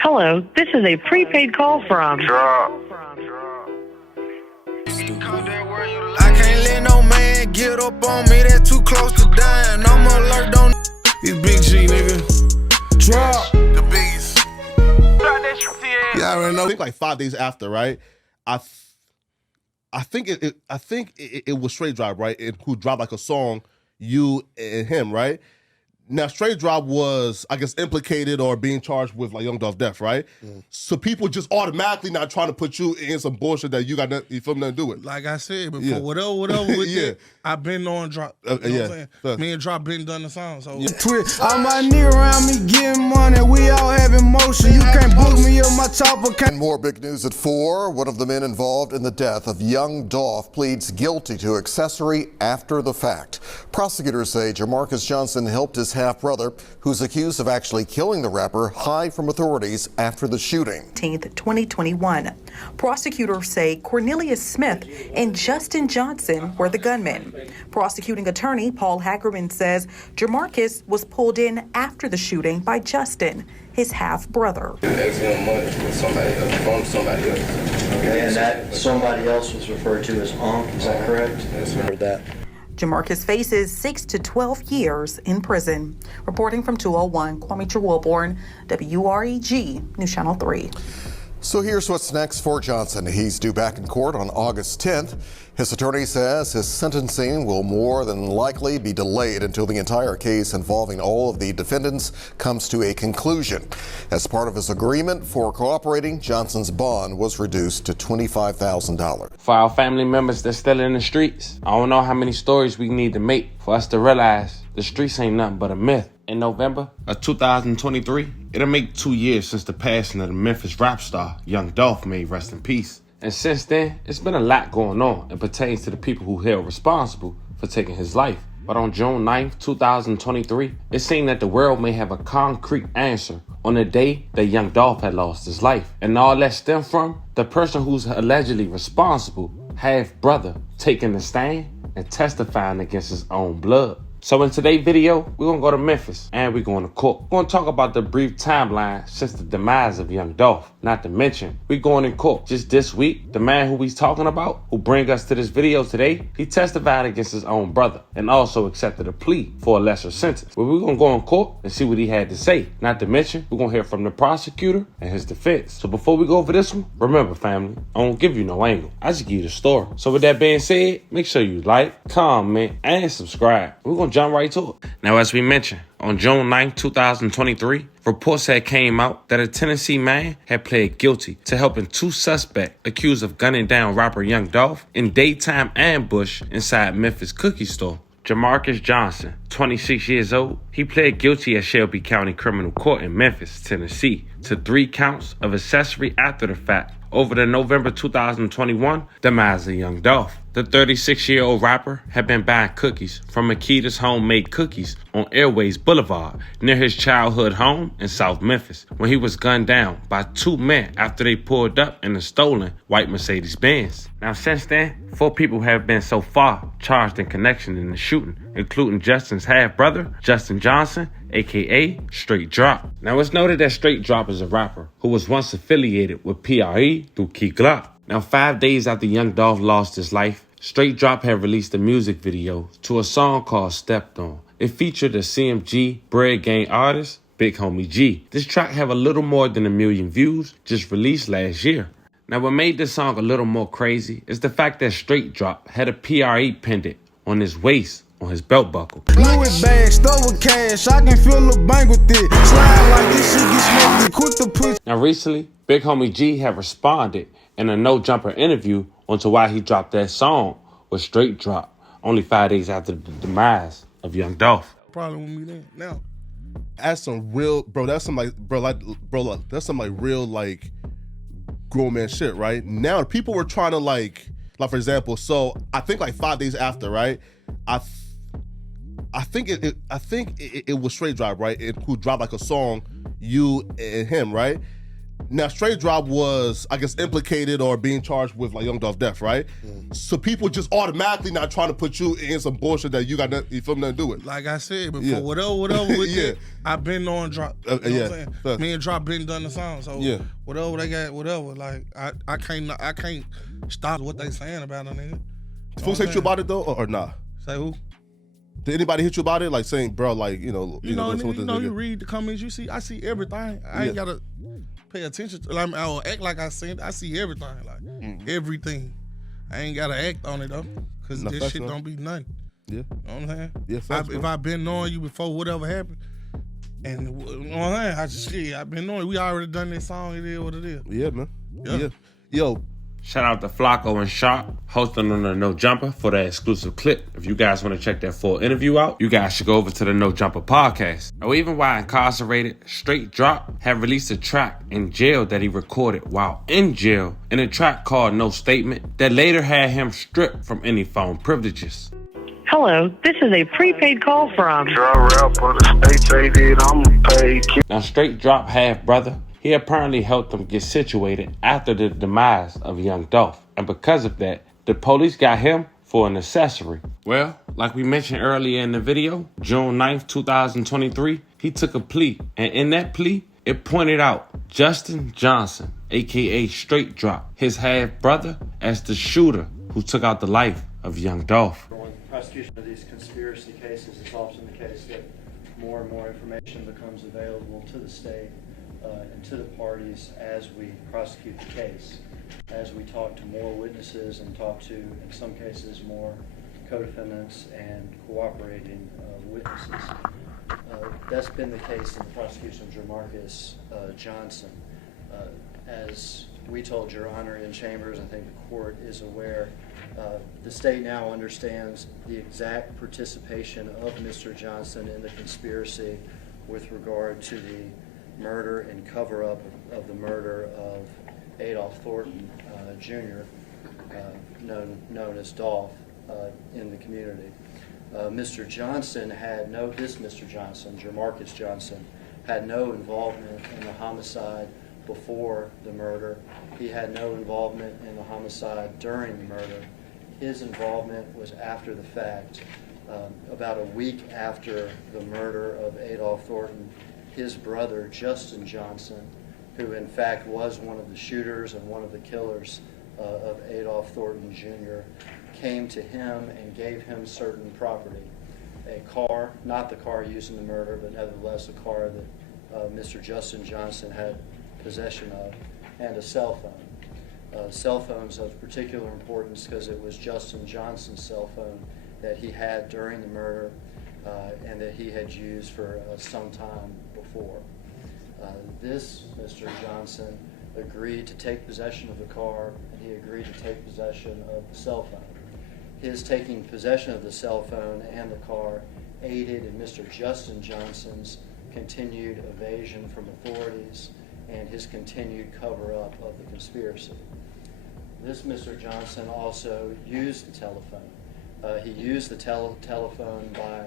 Hello, this is a prepaid call from... I can't let no man get up on me, that's too close to dying. I'm alert, don't He's Big G, nigga. Drop. the biggest. Yeah, I already know. I think like 5 days after, right? I think it was Straight Drop, right? Who dropped like a song, you and him, right? Now Straight Drop was, I guess, implicated or being charged with like Young Dolph death, right? So people just automatically not trying to put you in some bullshit that you got nothing, you feel nothing to do with. Like I said before, Yeah. whatever with Yeah. it, I've been on Drop. You know what I'm saying? Me and Drop been done the song. So Twist. All my nigga around me getting money, we all have emotion. You can't book me up my chopper. And more big news at 4. One of the men involved in the death of young Dolph pleads guilty to accessory after the fact. Prosecutors say Jamarcus Johnson helped his half-brother, who's accused of actually killing the rapper, hide from authorities after the shooting. 2021. Prosecutors say Cornelius Smith and Justin Johnson were the gunmen. Prosecuting attorney Paul Hackerman says Jamarcus was pulled in after the shooting by Justin, his half-brother. Asking money from somebody else. Okay, and that somebody else was referred to as Unc, is that correct? Yes, sir. Heard that. Jamarcus faces 6 to 12 years in prison. Reporting from 201, Kwame Wilborn, WREG, News Channel 3. So here's what's next for Johnson. He's due back in court on August 10th. His attorney says his sentencing will more than likely be delayed until the entire case involving all of the defendants comes to a conclusion. As part of his agreement for cooperating, Johnson's bond was reduced to $25,000. For our family members that's still in the streets, I don't know how many stories we need to make for us to realize the streets ain't nothing but a myth. In November of 2023, it'll make 2 years since the passing of the Memphis rap star, Young Dolph, may rest in peace. And since then, it's been a lot going on and pertains to the people who held responsible for taking his life. But on June 9th, 2023, it seemed that the world may have a concrete answer on the day that Young Dolph had lost his life. And all that stemmed from the person who's allegedly responsible, half-brother, taking the stand and testifying against his own blood. So in today's video, we're going to go to Memphis and we're going to court. We're going to talk about the brief timeline since the demise of Young Dolph. Not to mention, we're going in court. Just this week, the man who we's talking about, who bring us to this video today, he testified against his own brother and also accepted a plea for a lesser sentence. But we're going to go in court and see what he had to say. Not to mention, we're going to hear from the prosecutor and his defense. So before we go over this one, remember family, I don't give you no angle. I just give you the story. So with that being said, make sure you like, comment, and subscribe. We're going to jump right to it. Now, as we mentioned, on June 9th, 2023, reports had came out that a Tennessee man had pled guilty to helping 2 suspects accused of gunning down rapper Young Dolph in daytime ambush inside Memphis cookie store. Jamarcus Johnson, 26 years old, he pled guilty at Shelby County Criminal Court in Memphis, Tennessee, to 3 counts of accessory after the fact over the November 2021 demise of Young Dolph. The 36-year-old rapper had been buying cookies from Makita's Homemade Cookies on Airways Boulevard near his childhood home in South Memphis when he was gunned down by 2 men after they pulled up in a stolen white Mercedes-Benz. Now, since then, 4 people have been so far charged in connection in the shooting, including Justin's half-brother, Justin Johnson, aka Straight Drop. Now, it's noted that Straight Drop is a rapper who was once affiliated with PRE through Key Glock. Now, 5 days after Young Dolph lost his life, Straight Drop had released a music video to a song called Stepped On. It featured a CMG Bread Gang artist, Big Homie G. This track have a little more than 1 million views, just released last year. Now, what made this song a little more crazy is the fact that Straight Drop had a PRE pendant on his waist on his belt buckle. Louis bag, stole with cash, I can fill a bank with it. Slide like this shit get smoky, quick to push. Now, recently, Big Homie G had responded in a No Jumper interview onto why he dropped that song with Straight Drop only 5 days after the demise of Young Dolph. problem with me then. Now, That's some real, bro. That's some like, that's some like real like grown man shit, right? Now people were trying to like for example, so I think like 5 days after, right? I think it was Straight Drop, right? Who dropped like a song, you and him, right? Now, Straight Drop was, I guess, implicated or being charged with like Young Dolph death, right? So people just automatically not trying to put you in some bullshit that you got nothing, you feel me, nothing to do with. Like I said before, whatever with it, I've been on Drop. You know what I'm saying? Me and Drop been done the song, so whatever they got, whatever. Like I can't stop what they saying about a nigga. Folks hit you about it though, or not? Say who? Did anybody hit you about it? Like saying, bro, like you you read the comments, I see everything. I ain't gotta pay attention to. Like, I will act like I see everything, like everything. I ain't gotta act on it though, cause this shit don't be nothing. Yeah, you know what I'm saying? Yeah, if I've been knowing you before whatever happened, and you know what I'm saying, I've been knowing. We already done this song. It is what it is. Yeah, man. Yeah. Yo. Shout out to Flacco and Sharp, hosting on the No Jumper for that exclusive clip. If you guys want to check that full interview out, you guys should go over to the No Jumper podcast. Or even while incarcerated, Straight Drop have released a track in jail that he recorded while in jail in a track called No Statement that later had him stripped from any phone privileges. Hello, this is a prepaid call from... Now, Straight Drop half brother, he apparently helped them get situated after the demise of Young Dolph. And because of that, the police got him for an accessory. Well, like we mentioned earlier in the video, June 9th, 2023, he took a plea. And in that plea, it pointed out Justin Johnson, a.k.a. Straight Drop, his half-brother, as the shooter who took out the life of Young Dolph. With the prosecution of these conspiracy cases, it's often the case that more and more information becomes available to the state and to the parties as we prosecute the case, as we talk to more witnesses and talk to, in some cases, more co-defendants and cooperating witnesses. That's been the case in the prosecution of Jamarcus Johnson. As we told Your Honor in chambers, I think the court is aware, the state now understands the exact participation of Mr. Johnson in the conspiracy with regard to the murder and cover-up of the murder of Adolph Thornton Jr., known as Dolph, in the community. Mr. Johnson had Mr. Johnson, Jamarcus Johnson, had no involvement in the homicide before the murder. He had no involvement in the homicide during the murder. His involvement was after the fact. About a week after the murder of Adolph Thornton, his brother, Justin Johnson, who in fact was one of the shooters and one of the killers of Adolph Thornton Jr., came to him and gave him certain property. A car, not the car used in the murder, but nevertheless a car that Mr. Justin Johnson had possession of, and a cell phone. Cell phones of particular importance because it was Justin Johnson's cell phone that he had during the murder and that he had used for some time before. This Mr. Johnson agreed to take possession of the car, and he agreed to take possession of the cell phone. His taking possession of the cell phone and the car aided in Mr. Justin Johnson's continued evasion from authorities and his continued cover-up of the conspiracy. This Mr. Johnson also used the telephone. He used the telephone by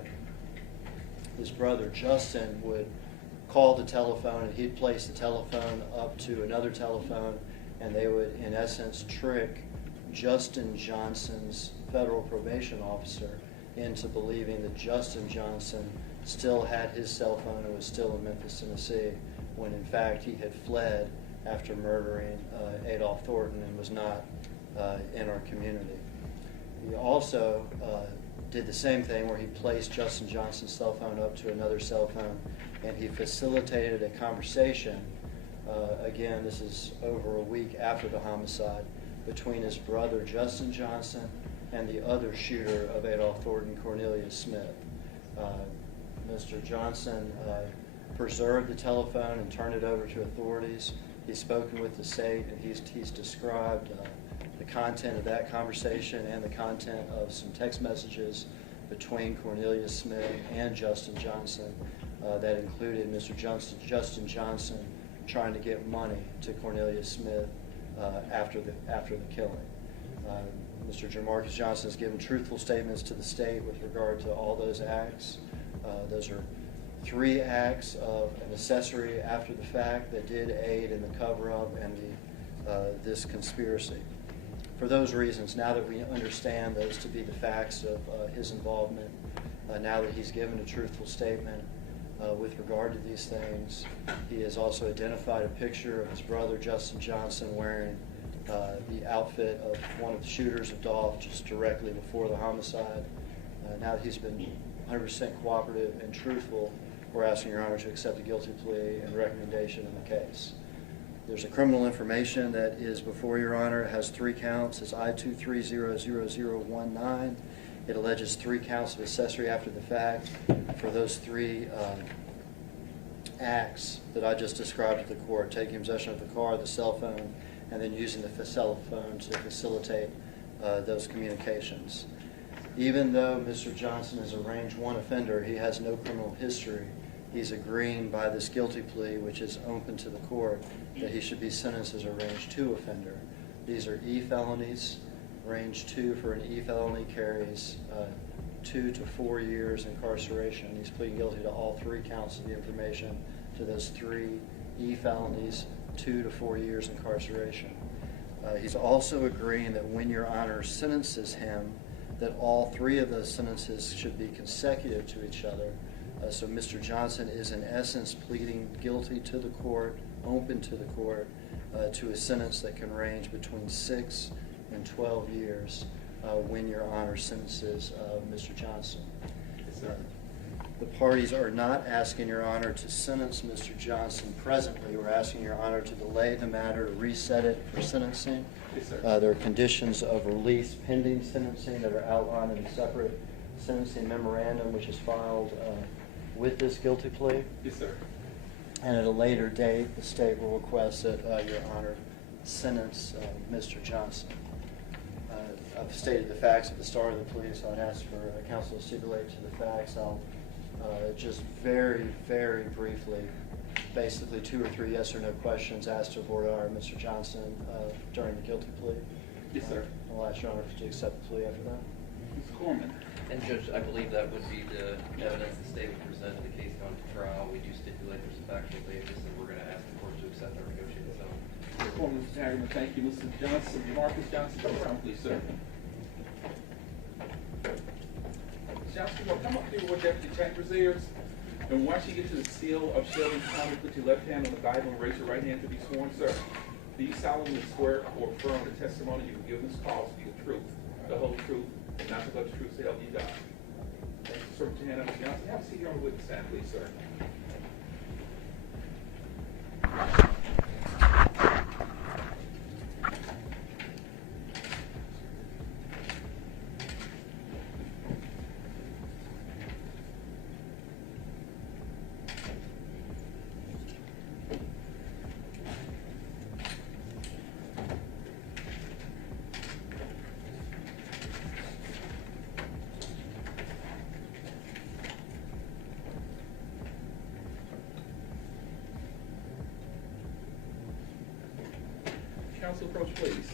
his brother Justin would call the telephone, and he'd place the telephone up to another telephone, and they would, in essence, trick Justin Johnson's federal probation officer into believing that Justin Johnson still had his cell phone and was still in Memphis, Tennessee, when in fact he had fled after murdering Adolph Thornton and was not in our community. He also did the same thing where he placed Justin Johnson's cell phone up to another cell phone, and he facilitated a conversation, again, this is over a week after the homicide, between his brother Justin Johnson and the other shooter of Adolph Thornton, Cornelius Smith. Mr. Johnson preserved the telephone and turned it over to authorities. He's spoken with the state, and he's described the content of that conversation and the content of some text messages between Cornelius Smith and Justin Johnson that included Mr. Justin Johnson trying to get money to Cornelius Smith after the killing. Mr. Jamarcus Johnson has given truthful statements to the state with regard to all those acts. Those are 3 acts of an accessory after the fact that did aid in the cover-up and this conspiracy. For those reasons, now that we understand those to be the facts of his involvement, now that he's given a truthful statement with regard to these things, he has also identified a picture of his brother Justin Johnson wearing the outfit of one of the shooters of Dolph just directly before the homicide. Now that he's been 100% cooperative and truthful, we're asking Your Honor to accept the guilty plea and recommendation in the case. There's a criminal information that is before Your Honor. It has 3 counts. It's I-2300019. It alleges 3 counts of accessory after the fact for those 3 acts that I just described to the court: taking possession of the car, the cell phone, and then using the cell phone to facilitate those communications. Even though Mr. Johnson is a range 1 offender, he has no criminal history. He's agreeing by this guilty plea, which is open to the court, that he should be sentenced as a range 2 offender. These are E felonies. Range 2 for an E felony carries 2 to 4 years incarceration. He's pleading guilty to all 3 counts of the information to those 3 E felonies, 2 to 4 years incarceration. He's also agreeing that when Your Honor sentences him, that all 3 of those sentences should be consecutive to each other. So Mr. Johnson is in essence pleading guilty to the court, open to the court, to a sentence that can range between 6 and 12 years when Your Honor sentences Mr. Johnson. The parties are not asking Your Honor to sentence Mr. Johnson presently. We're asking Your Honor to delay the matter, to reset it for sentencing. There are conditions of release pending sentencing that are outlined in a separate sentencing memorandum, which is filed with this guilty plea. Yes, sir. And at a later date, the state will request that Your Honor sentence Mr. Johnson. I've stated the facts at the start of the plea, so I'd ask for counsel to stipulate to the facts. I'll just very, very briefly, basically 2 or 3 yes or no questions asked to voir dire Mr. Johnson during the guilty plea. Yes, sir. I'll ask Your Honor to accept the plea after that. Mr. Corman. And Judge, I believe that would be the evidence the state would present in the case going to trial. We do stipulate there's a factual basis, and we're going to ask the court to accept our negotiated settlement. Mr. Corman, Mr. Hagerman, thank you. Mr. Johnson, Marcus Johnson, come around, please, sir. Johnson, well, come up here with Deputy Chambers there. And once you get to the seal of Shelley's County, put your left hand on the Bible and raise your right hand to be sworn, sir. Do you solemnly swear or affirm the testimony you will give this cause to be the truth, the whole truth, and nothing but the truth to help you God? Thank you, sir. Put your hand up, Mr. Johnson. Have a seat here on the witness stand, please, sir. Counsel, approach, please.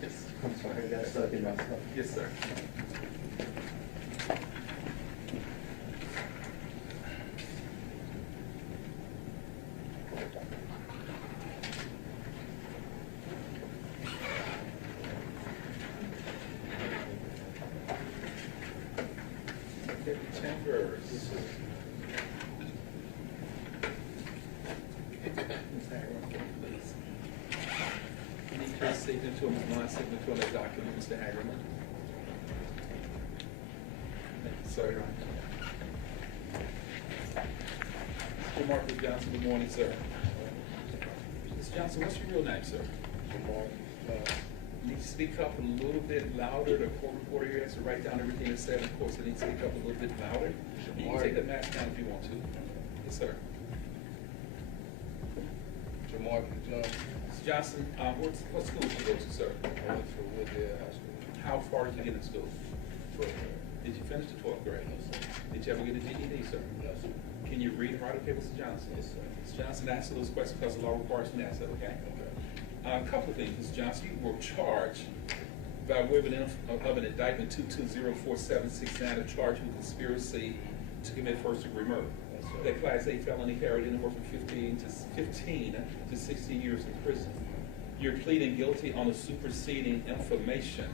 Yes. I'm sorry, I got stuck in my stuff. Yes, sir. Chambers. Need your signature on my signature on that document, Mr. Hagerman. Thank you, sir. Mr. Marcus Johnson, good morning, sir. Mr. Johnson, what's your real name, sir? Good morning. You need to speak up a little bit louder. The court reporter here has to write down everything that's said. Of course, they need to speak up a little bit louder. You can take that mask down if you want to. Yes, sir. Jamar Johnson. Mr. Johnson, what school did you go to, sir? I went to Wooddale High School. How far did you get in school? 12th grade. Did you finish the 12th grade? No, sir. Did you ever get a GED, sir? No, sir. Can you read and write okay, Mr. Johnson? Yes, sir. Mr. Johnson, answer those questions because the law requires you to answer, okay? A couple of things, Mr. Johnson. You were charged by way of an indictment 2204769, a charge with conspiracy to commit first-degree murder. That Class A felony carried anywhere from 15 to 16 years in prison. You're pleading guilty on a superseding information,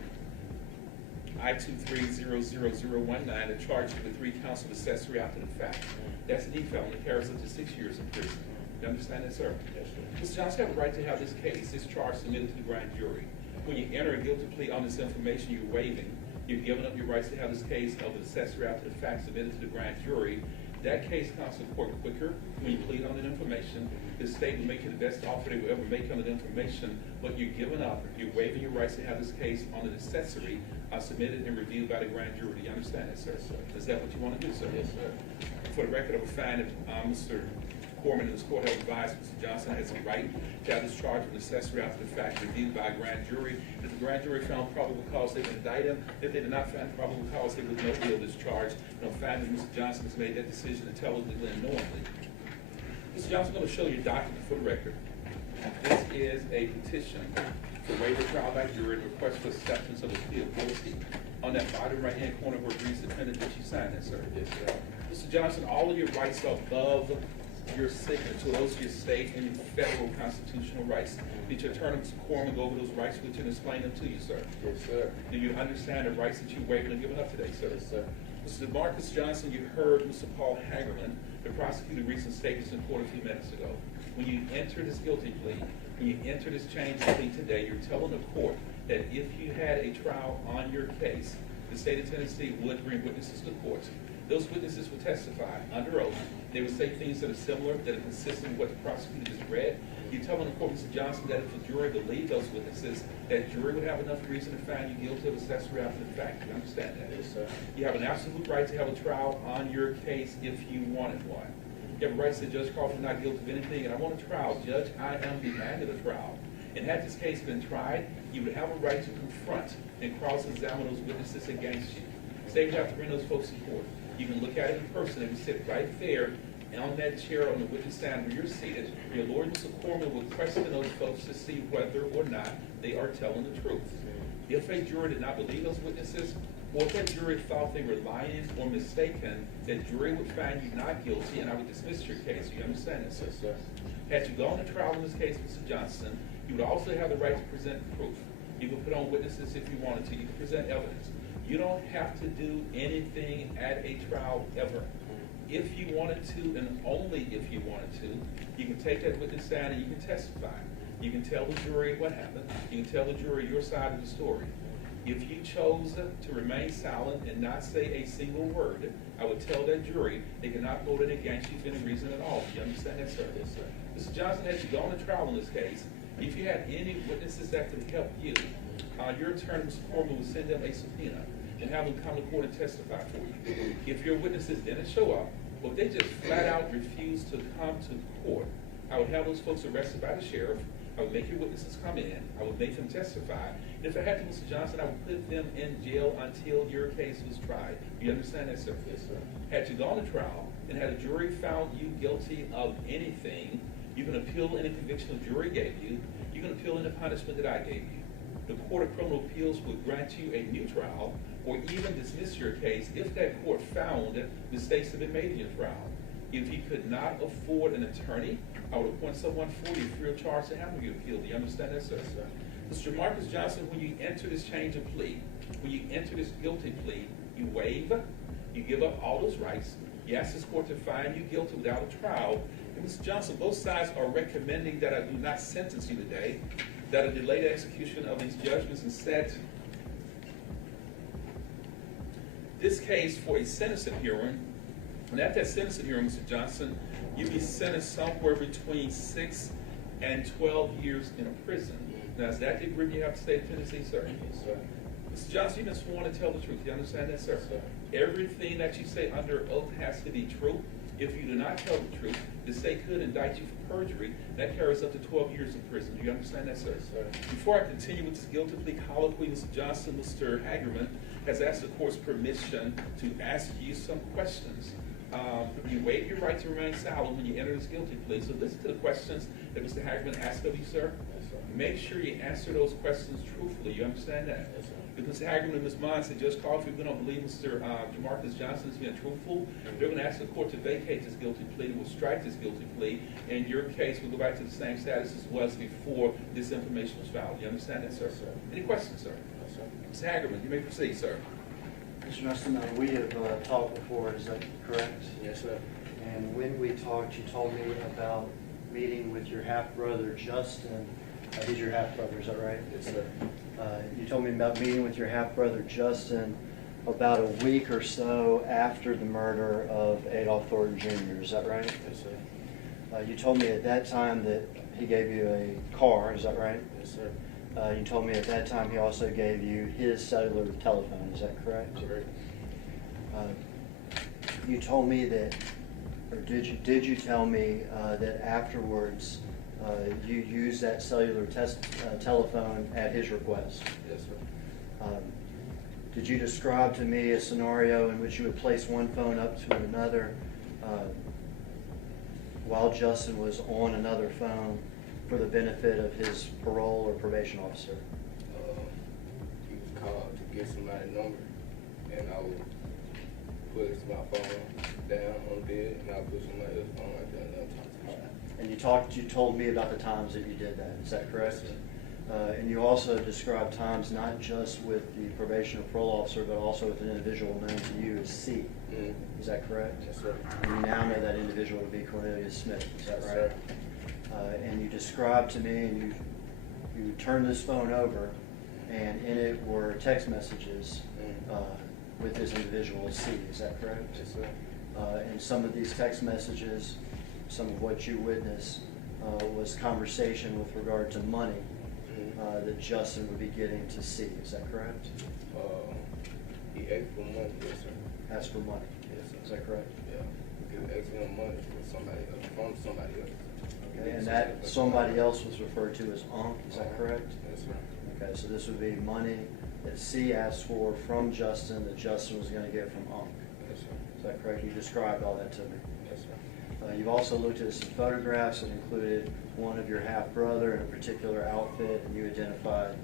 I-23-00019, a charge with 3 counts of accessory after the fact. That's an E felony, carries up to 6 years in prison. You understand that, sir? Yes, sir. Mr. Johnson, you have a right to have this case, this charge submitted to the grand jury. When you enter a guilty plea on this information, you're waiving. You're giving up your rights to have this case of accessory after the fact submitted to the grand jury. That case comes to court quicker when you plead on that information. The state will make you the best offer they will ever make on that information, but you're giving up, you're waiving your rights to have this case on an accessory submitted and reviewed by the grand jury. Do you understand that, sir? Yes, sir. Is that what you want to do, sir? Yes, sir. For the record, I would find that Mr. Corman in this court have advised Mr. Johnson has a right to have this charge of accessory after the fact reviewed by a grand jury. If the grand jury found probable cause, they would indict him. If they did not find probable cause, they would no deal this charge. They'll find that Mr. Johnson has made that decision intelligently and knowingly. Mr. Johnson, I'm going to show you a document for the record. This is a petition for waiver of trial by jury and request for acceptance of a plea of guilty. On that bottom right-hand corner where it reads defendant, did you sign that, sir? Yes, sir. Mr. Johnson, all of your rights are above your signature, those are your state and federal constitutional rights. Did your attorney, Mr. Corman, go over those rights with you and explain them to you, sir? Yes, sir. Do you understand the rights that you waived and given up today, sir? Yes, sir. Mr. Marcus Johnson, you heard Mr. Paul Hagerman, the prosecutor, recent statements in court a few minutes ago. When you enter this guilty plea, when you enter this change of plea today, you're telling the court that if you had a trial on your case, the state of Tennessee would bring witnesses to court. Those witnesses would testify under oath. They would say things that are similar, that are consistent with what the prosecutor just read. You're telling the court, Mr. Johnson, that if the jury believed those witnesses, that jury would have enough reason to find you guilty of accessory after the fact. You understand that? Yes, sir. You have an absolute right to have a trial on your case if you wanted one. You have a right to say, Judge Crawford, not guilty of anything, and I want a trial. Judge, I am demanding a trial. And had this case been tried, you would have a right to confront and cross-examine those witnesses against you. State would have to bring those folks to court. You can look at it in person. They would sit right there on that chair on the witness stand where you're seated. Your lawyer, Mr. Corman, will question those folks to see whether or not they are telling the truth. If a jury did not believe those witnesses, or if that jury thought they were lying or mistaken, that jury would find you not guilty and I would dismiss your case. You understand that, sir? Yes, sir. Had you gone to trial in this case, Mr. Johnson, you would also have the right to present proof. You could put on witnesses if you wanted to. You could present evidence. You don't have to do anything at a trial ever. If you wanted to, and only if you wanted to, you can take that witness stand and you can testify. You can tell the jury what happened. You can tell the jury your side of the story. If you chose to remain silent and not say a single word, I would tell that jury they cannot vote it against you for any reason at all. Do you understand that, sir? Yes, sir. Mr. Johnson, had you gone to trial in this case, if you had any witnesses that could help you, your attorney, Mr. Corman, would send them a subpoena and have them come to court and testify for you. If your witnesses didn't show up, or if they just flat out refused to come to court, I would have those folks arrested by the sheriff. I would make your witnesses come in. I would make them testify. And if I had to, Mr. Johnson, I would put them in jail until your case was tried. You understand that, sir? Yes, sir. Had you gone to trial and had a jury found you guilty of anything, you can appeal any conviction the jury gave you. You can appeal any punishment that I gave you. The Court of Criminal Appeals would grant you a new trial or even dismiss your case if that court found mistakes have been made in your trial. If you could not afford an attorney, I would appoint someone for you free of charge to handle your appeal. Do you understand that, sir? Yes, sir. Mr. Marcus Johnson, when you enter this change of plea, when you enter this guilty plea, you waive, you give up all those rights, you ask this court to find you guilty without a trial. And Mr. Johnson, both sides are recommending that I do not sentence you today, that I delay the execution of these judgments and set this case for a sentencing hearing. And at that sentencing hearing, Mr. Johnson, you'd be sentenced somewhere between 6 and 12 years in a prison. Now, is that the agreement you have to state of Tennessee, sir? Yes, sir. Mr. Johnson, you've been sworn to tell the truth. You understand that, sir? Yes, sir. Everything that you say under oath has to be true. If you do not tell the truth, the state could indict you for perjury. That carries up to 12 years in prison. Do you understand that, sir? Yes, sir. Before I continue with this guilty plea colloquy, Mr. Johnson, Mr. Hagerman has asked the court's permission to ask you some questions. You waive your right to remain silent when you enter this guilty plea. So listen to the questions that Mr. Hagerman asked of you, sir. Make sure you answer those questions truthfully. You understand that? If Mr. Hagerman and Ms. Mond said, Judge Carl, if we don't believe Mr. Jamarcus Johnson is being truthful, they're going to ask the court to vacate this guilty plea. They will strike this guilty plea, and your case will go back to the same status as it was before this information was filed. You understand that, sir? Any questions, sir? Mr. Hagerman, you may proceed, sir. Mr. Justin, we have talked before, is that correct? Yes, sir. And when we talked, you told me about meeting with your half-brother, Justin. He's your half-brother, is that right? Yes, sir. You told me about meeting with your half-brother, Justin, about a week or so after the murder of Adolph Thornton Jr., is that right? Yes, sir. You told me at that time that he gave you a car, is that right? Yes, sir. You told me at that time he also gave you his cellular telephone, is that correct? Correct. You told me that, or did you tell me that afterwards you used that cellular telephone at his request? Yes, sir. Did you describe to me a scenario in which you would place one phone up to another while Justin was on another phone for the benefit of his parole or probation officer? He was called to get somebody's number, and I would put my phone down on the bed, and I would put somebody else's phone right there and let them talk to me. And you told me about the times that you did that, is that correct? Yes, sir. And you also described times not just with the probation or parole officer, but also with an individual known to you as C. Mm-hmm. Is that correct? Yes, sir. And you now know that individual to be Cornelius Smith, is that Yes, right? sir. And you described to me, and you turned this phone over, and in it were text messages with this individual C, is that correct? Yes, sir. And some of these text messages, some of what you witnessed, was conversation with regard to money that Justin would be getting to see. Is that correct? He asked for money, yes, sir. Asked for money. Yes, sir. Is that correct? Yeah. He was asking for money from somebody else. Okay, and that somebody else was referred to as Unc. Is that correct? Yes, sir. Okay, so this would be money that C asked for from Justin that Justin was going to get from Unc. Yes, sir. Is that correct? You described all that to me. Yes, sir. You've also looked at some photographs that included one of your half-brother in a particular outfit, and you identified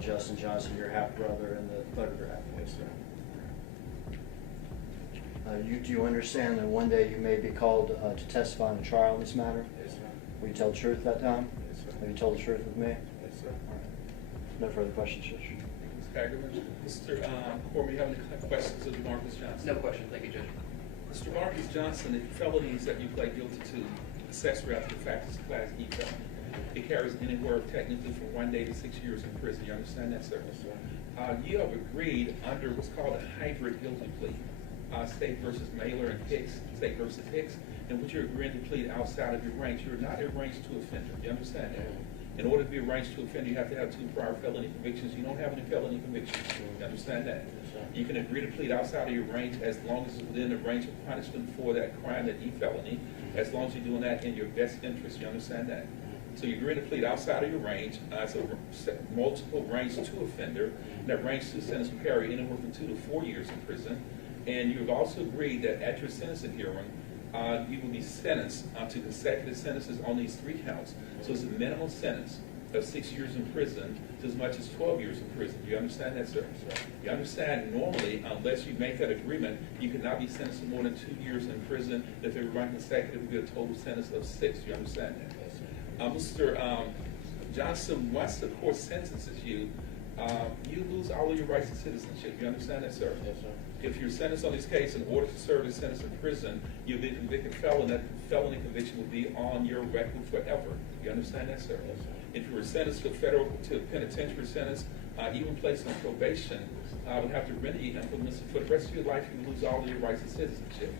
Justin Johnson, your half-brother, in the photograph. Yes, sir. Do you understand that one day you may be called to testify in a trial in this matter? Yes, sir. Will you tell the truth that time? Yes, sir. Have you told the truth with me? Yes, sir. All right. No further questions, Judge. Mr. Hagerman. Mr. Cormier, you have any questions of Jamarcus Johnson? No question. Thank you, Judge. Mr. Marcus Johnson, the felonies that you pled guilty to, accessory after the fact is Class E felony. It carries anywhere technically from 1 day to 6 years in prison. You understand that, sir? Yes, sir. You have agreed under what's called a hybrid guilty plea, State versus Mailer and Hicks, State versus Hicks, in which you're agreeing to plead outside of your range. You're not a range 2 offender. You understand that? In order to be a range 2 offender, you have to have 2 prior felony convictions. You don't have any felony convictions. You understand that? You can agree to plead outside of your range as long as it's within the range of punishment for that crime, that E felony, as long as you're doing that in your best interest. You understand that? So you agree to plead outside of your range as a multiple range 2 offender. That range 2 sentence will carry anywhere from 2 to 4 years in prison. And you've also agreed that at your sentencing hearing, you will be sentenced to consecutive sentences on these 3 counts. So it's a minimum sentence of 6 years in prison to as much as 12 years in prison. Do you understand that, sir? You understand normally, unless you make that agreement, you cannot be sentenced to more than 2 years in prison. If they run consecutive, it would be a total sentence of 6. You understand that? Mr. Johnson, once the court sentences you, you lose all of your rights to citizenship. You understand that, sir? Yes, sir. If you're sentenced on this case, in order to serve a sentence in prison, you'll be a convicted felon. That felony conviction will be on your record forever. You understand that, sir? Yes, sir. If you were sentenced to a penitentiary sentence, even placed on probation, would have to render you implements. For the rest of your life, you lose all of your rights to citizenship.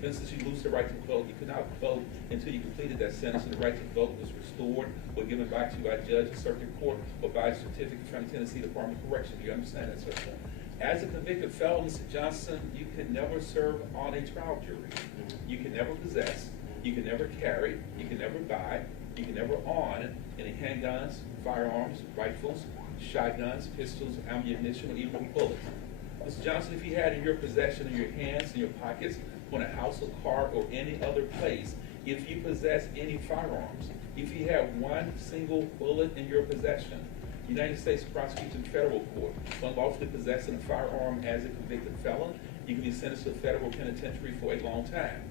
For instance, you lose the right to vote. You could not vote until you completed that sentence, and the right to vote was restored or given back to you by a judge, a circuit court, or by a certificate from the Tennessee Department of Correction. Do you understand that, sir? As a convicted felon, Mr. Johnson, you can never serve on a trial jury. You can never possess. You can never carry. You can never buy. You can never own any handguns, firearms, rifles, shotguns, pistols, ammunition, or even bullets. Mr. Johnson, if you had in your possession, in your hands, in your pockets, on a house or car or any other place if you possess any firearms. If you have one single bullet in your possession, United States prosecution federal court, unlawfully possessing a firearm as a convicted felon, you can be sentenced to federal penitentiary for a long time.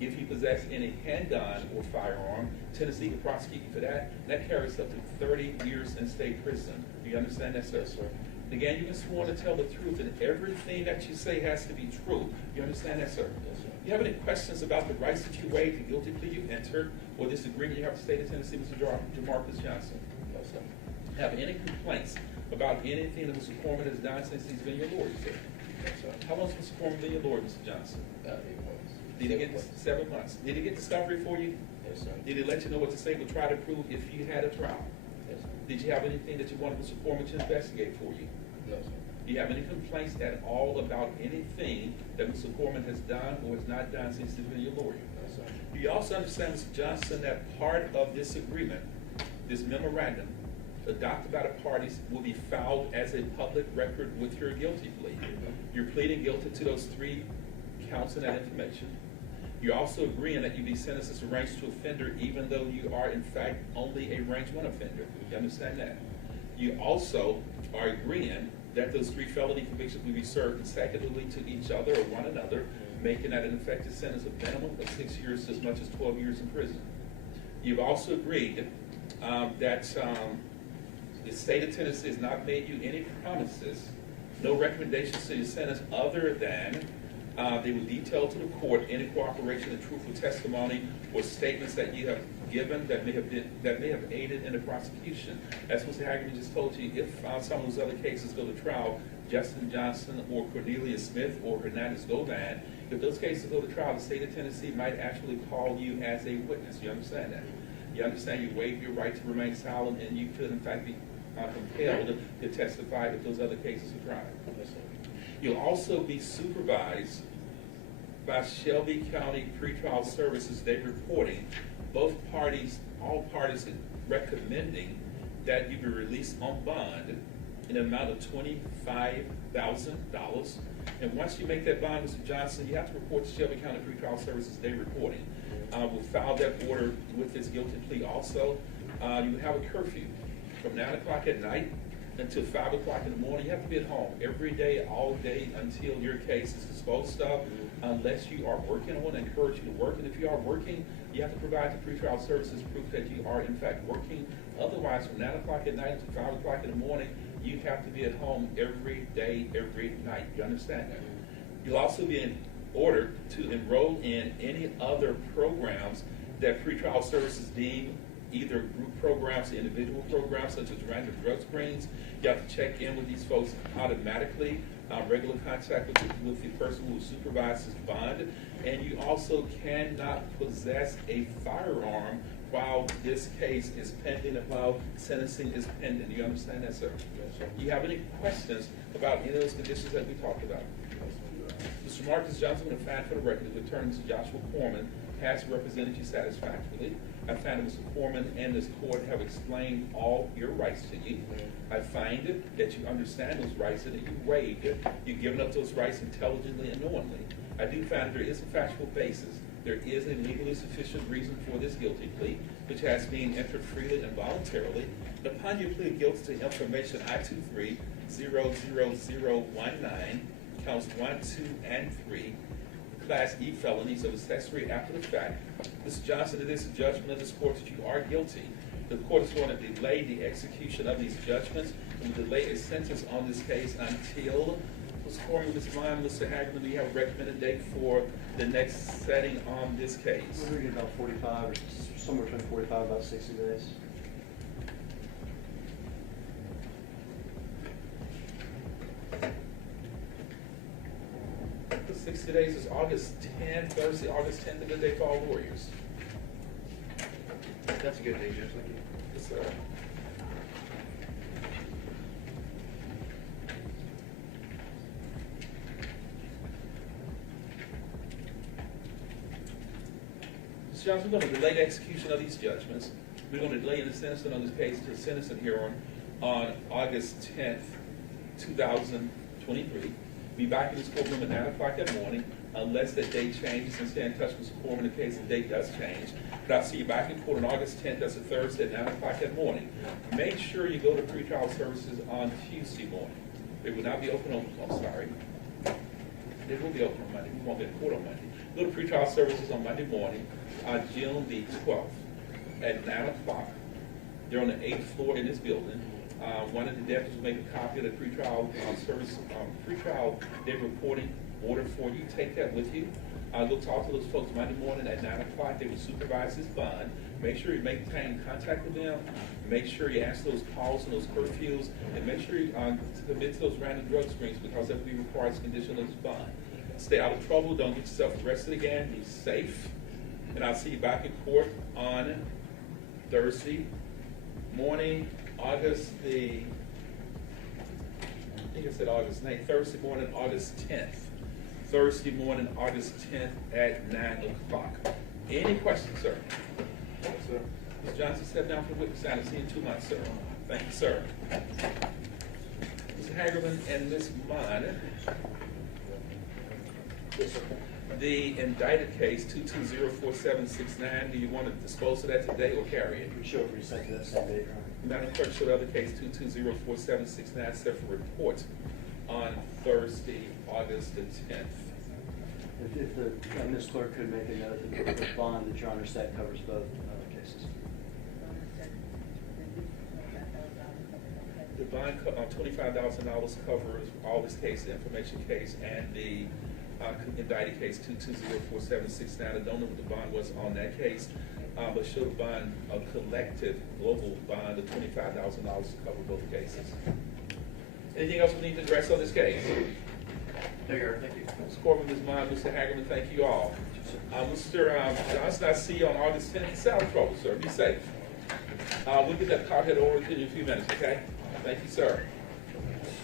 If you possess any handgun or firearm, Tennessee can prosecute you for that. That carries up to 30 years in state prison. Do you understand that, sir? Yes, sir. Again, you've been sworn to tell the truth, and everything that you say has to be true. You understand that, sir? Yes, sir. Do you have any questions about the rights that you waived, the guilty plea you entered, or this agreement you have with the state of Tennessee, Mr. Jamarcus Johnson? No, sir. Have any complaints about anything that Mr. Corman has done since he's been your lawyer, sir? No, sir. How long has Mr. Corman been your lawyer, Mr. Johnson? 8 months. Did he get 7 months? Did he get discovery for you? Yes, sir. Did he let you know what to say would try to prove if you had a trial? Yes, sir. Did you have anything that you wanted Mr. Corman to investigate for you? No, sir. Do you have any complaints at all about anything that Mr. Corman has done or has not done since he's been your lawyer? No, sir. Do you also understand, Mr. Johnson, that part of this agreement, this memorandum, adopted by the parties, will be filed as a public record with your guilty plea? Mm-hmm. You're pleading guilty to those 3 counts in that information. You're also agreeing that you be sentenced as a range 2 offender, even though you are in fact only a range 1 offender. You understand that? You also are agreeing that those 3 felony convictions will be served consecutively to each other or one another, making that an effective sentence of minimum of 6 years to as much as 12 years in prison. You've also agreed that the state of Tennessee has not made you any promises, no recommendations to your sentence other than they will detail to the court any cooperation and truthful testimony or statements that you have given that may have aided in the prosecution. As Mr. Hagerman just told you, if some of those other cases go to trial, Justin Johnson or Cornelia Smith or Hernandez Govan, if those cases go to trial, the state of Tennessee might actually call you as a witness. You understand that? You understand you waive your right to remain silent, and you could in fact be compelled to testify if those other cases are tried. You'll also be supervised by Shelby County Pretrial Services. They're reporting, all parties are recommending that you be released on bond in an amount of $25,000. And once you make that bond, Mr. Johnson, you have to report to Shelby County Pretrial Services. They're reporting. We'll file that order with this guilty plea also. You will have a curfew from 9 o'clock at night until 5 o'clock in the morning. You have to be at home every day, all day, until your case is disposed of, unless you are working. I want to encourage you to work, and if you are working, you have to provide the pretrial services proof that you are in fact working. Otherwise, from 9 o'clock at night until 5 o'clock in the morning, you have to be at home every day, every night. You understand that? You'll also be ordered to enroll in any other programs that pretrial services deem either group programs or individual programs, such as random drug screens. You have to check in with these folks automatically, regular contact with the person who supervises bond, and you also cannot possess a firearm while this case is pending and while sentencing is pending. Do you understand that, sir? Yes, sir. Do you have any questions about any of those conditions that we talked about? Mr. Marcus Johnson, when found for the record, the attorney, Mr. Joshua Corman, has represented you satisfactorily. I find that Mr. Corman and this court have explained all your rights to you. I find that you understand those rights and that you waived it. You've given up those rights intelligently and knowingly. I do find that there is a factual basis. There is a legally sufficient reason for this guilty plea, which has been entered freely and voluntarily. Upon your plea of guilty to information I-23-00019, counts 1, 2, and 3, Class E felonies of accessory after the fact. Mr. Johnson, it is a judgment of this court that you are guilty. The court is going to delay the execution of these judgments and delay a sentence on this case until Mr. Corman, Mr. Vaughn, Mr. Hagerman, do you have a recommended date for the next setting on this case? We're going to get about 45 or somewhere between 45 and about 60 days. The 60 days is August 10th, Thursday, August 10th, a good day for all lawyers. That's a good day, Judge. Yes, sir. Mr. Johnson, we're going to delay the execution of these judgments. We're going to delay the sentencing on this case to the sentencing hearing on August 10th, 2023. Be back in this courtroom at 9 o'clock that morning. unless that date changes, and stay in touch with Mr. Foreman in case the date does change. But I'll see you back in court on August 10th, that's a Thursday at 9 o'clock that morning. Make sure you go to pretrial services on Tuesday morning. It will not be open on, it will be open on Monday. We won't be in court on Monday. Go to pretrial services on Monday morning, on June the 12th at 9 o'clock. They're on the 8th floor in this building. One of the deputies will make a copy of the pretrial pretrial day reporting order for you. Take that with you. Go talk to those folks Monday morning at 9 o'clock. They will supervise his bond. Make sure you maintain contact with them. Make sure you answer those calls and those curfews, and make sure you commit to those random drug screens, because that will be required as a condition of his bond. Stay out of trouble. Don't get yourself arrested again. Be safe. And I'll see you back in court on Thursday morning, August 9th, Thursday morning, August 10th. Thursday morning, August 10th at 9 o'clock. Any questions, sir? Yes, sir. Mr. Johnson, step down from the witness stand. I'll see you in 2 months, sir. Thank you, sir. Mr. Hagerman and Ms. Munn. Yes, sir. The indicted case 2204769, do you want to dispose of that today or carry it? We show it resent to that same date, right? Madam Clerk, show the other case 2204769 set for report on Thursday, August the 10th. If the Ms. Clerk could make a note that the bond that your Honor set covers both cases. The bond $25,000 covers all this case, the information case, and the indicted case 2204769. I don't know what the bond was on that case, but show the bond, a collective global bond of $25,000 to cover both cases. Anything else we need to address on this case? No, Your Honor, thank you. Mr. Corbin, Ms. Mond, Mr. Hagerman, thank you all. Mr. Johnson, I see you on August 10th. Stay out of trouble, sir. Be safe. We'll get that car head over to you in a few minutes, okay? Thank you, sir.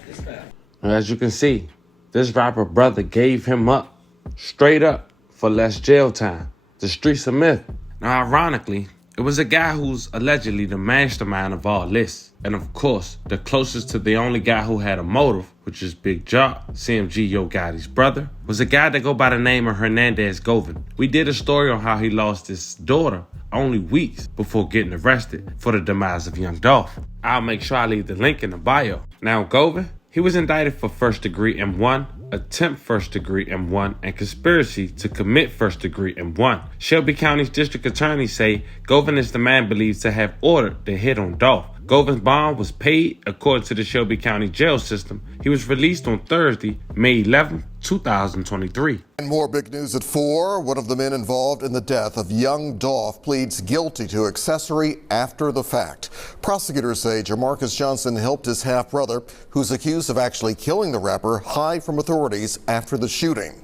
Yes, ma'am. As you can see, this rapper brother gave him up, straight up, for less jail time. The streets are myth. Now, ironically, it was a guy who's allegedly the mastermind of all this. And of course, the closest to the only guy who had a motive, which is Big Jock, CMG Yo Gotti's brother, was a guy that go by the name of Hernandez Govin. We did a story on how he lost his daughter only weeks before getting arrested for the demise of young Dolph. I'll make sure I leave the link in the bio. Now, Govin, he was indicted for first-degree M1, attempt first-degree M1, and conspiracy to commit first-degree M1. Shelby County's district attorney say Govin is the man believed to have ordered the hit on Dolph. Govin's bond was paid according to the Shelby County jail system. He was released on Thursday, May 11, 2023. And more big news at 4. One of the men involved in the death of young Dolph pleads guilty to accessory after the fact. Prosecutors say Jamarcus Johnson helped his half-brother, who's accused of actually killing the rapper, hide from authorities after the shooting.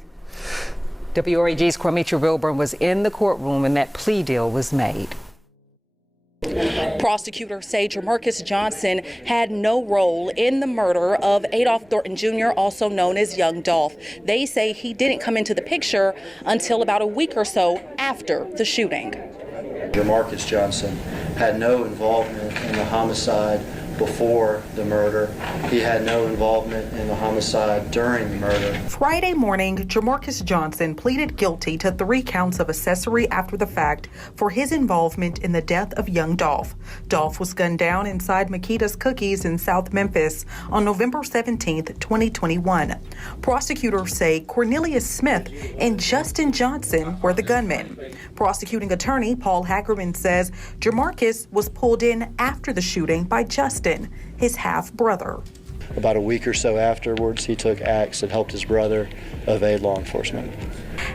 WRAG's Kwamitra Wilburn was in the courtroom when that plea deal was made. Prosecutors say Jamarcus Johnson had no role in the murder of Adolph Thornton Jr., also known as Young Dolph. They say he didn't come into the picture until about a week or so after the shooting. Jamarcus Johnson had no involvement in the homicide before the murder. He had no involvement in the homicide during the murder. Friday morning, Jamarcus Johnson pleaded guilty to 3 counts of accessory after the fact for his involvement in the death of young Dolph. Dolph was gunned down inside Makita's Cookies in South Memphis on November 17, 2021. Prosecutors say Cornelius Smith and Justin Johnson were the gunmen. Prosecuting attorney Paul Hagerman says Jamarcus was pulled in after the shooting by Justin, his half-brother. About a week or so afterwards, he took acts that helped his brother evade law enforcement.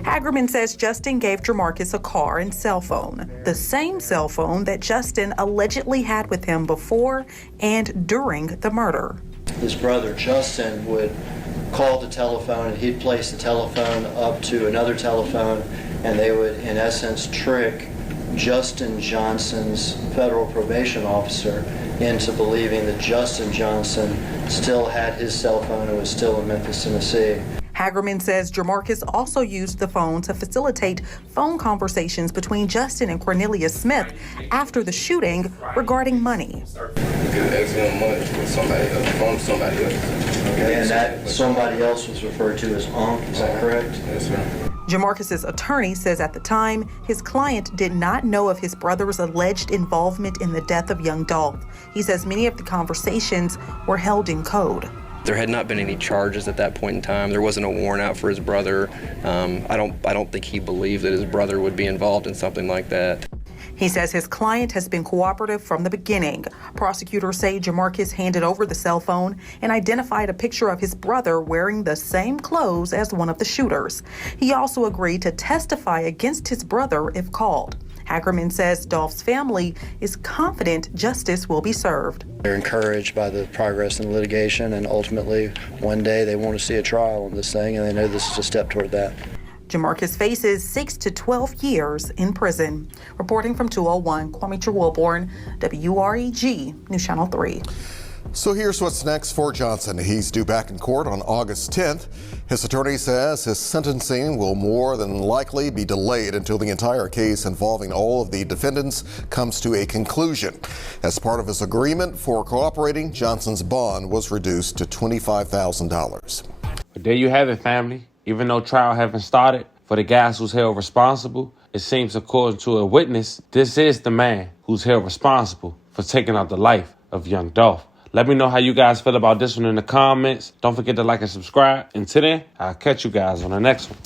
Hagerman says Justin gave Jamarcus a car and cell phone, the same cell phone that Justin allegedly had with him before and during the murder. His brother Justin would call the telephone, and he'd place the telephone up to another telephone, and they would, in essence, trick Justin Johnson's federal probation officer into believing that Justin Johnson still had his cell phone and was still in Memphis, Tennessee. Hagerman says Jamarcus also used the phone to facilitate phone conversations between Justin and Cornelius Smith after the shooting regarding money. Get excellent money from somebody else, Okay, and that somebody else was referred to as Unc, is that correct? Yes, sir. Jamarcus's attorney says at the time, his client did not know of his brother's alleged involvement in the death of young Dolph. He says many of the conversations were held in code. There had not been any charges at that point in time. There wasn't a warrant out for his brother. I don't think he believed that his brother would be involved in something like that. He says his client has been cooperative from the beginning. Prosecutors say Jamarcus handed over the cell phone and identified a picture of his brother wearing the same clothes as one of the shooters. He also agreed to testify against his brother if called. Hagerman says Dolph's family is confident justice will be served. They're encouraged by the progress in litigation, and ultimately one day they want to see a trial on this thing, and they know this is a step toward that. Jamarcus faces 6 to 12 years in prison. Reporting from 201, Kwame Wilborn, WREG, News Channel 3. So here's what's next for Johnson. He's due back in court on August 10th. His attorney says his sentencing will more than likely be delayed until the entire case involving all of the defendants comes to a conclusion. As part of his agreement for cooperating, Johnson's bond was reduced to $25,000. But there you have it, family. Even though trial haven't started for the guys who's held responsible, it seems according to a witness, this is the man who's held responsible for taking out the life of young Dolph. Let me know how you guys feel about this one in the comments. Don't forget to like and subscribe. Until then, I'll catch you guys on the next one.